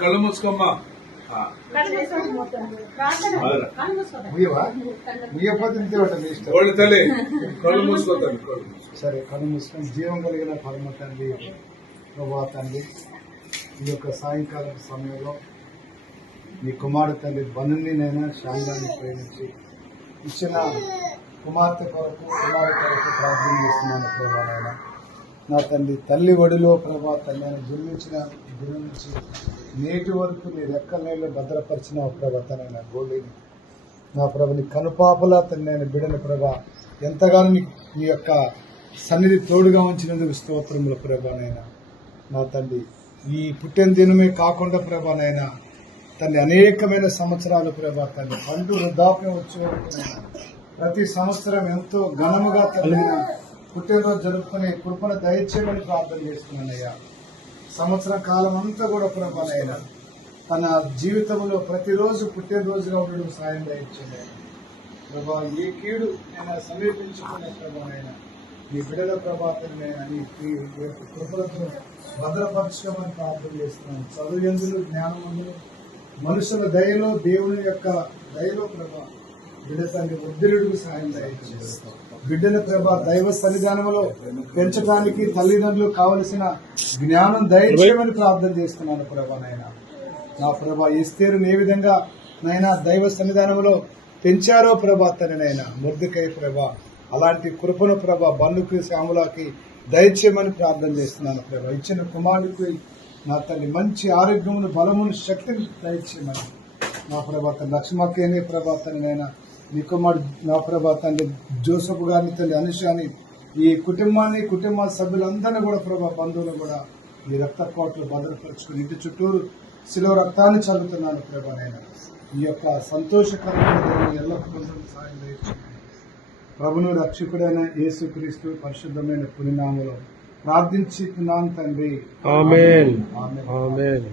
కళ్ళు మూసుకోమ్మా. తల్లి కళ్ళు మూసుకోతాను. సరే, కళ్ళు మూసుకొని జీవం కలిగిన పరమ తండ్రి, ప్రభా తండ్రి, ఈ యొక్క సాయంకాలం సమయంలో మీ కుమారుడు తండ్రి బనునినైనా శాంగాన్ని ప్రేమించి ఇచ్చిన కుమార్తె కొరకు కుమారుడు కొరకు ప్రార్థన చేస్తున్నాను ప్రభా. నాయన నా తండ్రి, తల్లి ఒడిలో ప్రభా తండ్రి ఆయన జన్మించిన దినం నుంచి నేటి వరకు నీ రెక్కల నీళ్ళు భద్రపరిచిన ప్రభా తనైనా గోళీని నా ప్రభుని కనుపాపలా తండ్రి ఆయన బిడని ప్రభా ఎంతగానో నీ యొక్క సన్నిధి తోడుగా ఉంచినందుకు స్తోత్రముల ప్రభానైనా. నా తండ్రి, ఈ పుట్టిన దినమే కాకుండా ప్రభానైనా తండ్రి అనేకమైన సంవత్సరాలు ప్రభా తండ్రి పండు వృద్ధాప్యం వచ్చే వరకు ప్రతి సంవత్సరం ఎంతో ఘనముగా తండ్రి పుట్టినరోజు జరుపుకునే కృపను దయచేయమని ప్రార్థన చేస్తున్నానయ్యా. సంవత్సరం కాలం అంతా కూడా ప్రభానైనా తన జీవితంలో ప్రతిరోజు పుట్టినరోజుగా ఉండడం సాయం దయచేయండి ప్రభా. ఏ కీడు నేను సమీపించుకునే ప్రభానైనా నీ బిడ్డల ప్రభాతమైనా నీ కృపలతో భద్రపరచుకోమని ప్రార్థన చేస్తున్నాను. చదువు ఎందులు జ్ఞానమందులు మనుషుల దయలో దేవుని యొక్క దయలో ప్రభా బిడ్డ తండ్రి వృద్ధులకు సాయం దయచేస్తాం. బిడ్డల ప్రభా దైవ సన్నిధానంలో పెంచడానికి తల్లిదండ్రులు కావలసిన జ్ఞానం దయచేయమని ప్రార్థన చేస్తున్నాను ప్రభానైనా. నా ప్రభా ఎస్తేరుని ఏ విధంగా నైనా దైవ సన్నిధానంలో పెంచారో ప్రభా తననైనా మొర్దెకై ప్రభా అలాంటి కృపను ప్రభా బన్నుకి శ్యాములకి దయచేయమని ప్రార్థన చేస్తున్నాను ప్రభా. ఇచ్చిన కుమారుడికి నా తల్లి మంచి ఆరోగ్యమును బలమును శక్తిని దయచేయమని నా ప్రభా తన లక్ష్మకేనే ప్రభా తననైనా నీ కుమారుడు నా ప్రభా తండ్రి జోసఫ్ గారిని తల్లి అనుషాని ఈ కుటుంబాన్ని కుటుంబ సభ్యులందరినీ కూడా ప్రభా బంధువులు కూడా ఈ రక్తకోట్లు భద్రపరుచుకుని ఇంటి చుట్టూరు శిలో రక్తాన్ని చల్లుతున్నాను ప్రభానైనా. ఈ యొక్క సంతోషకరమైన ఎల్లప్పుడూ సాయం దయచేయండి. ప్రభును రక్షకుడైన యేసుక్రీస్తు పరిశుద్ధమైన పుణ్యనామములో ప్రార్థించుతున్నాను తండ్రి. ఆమేన్. ఆమేన్.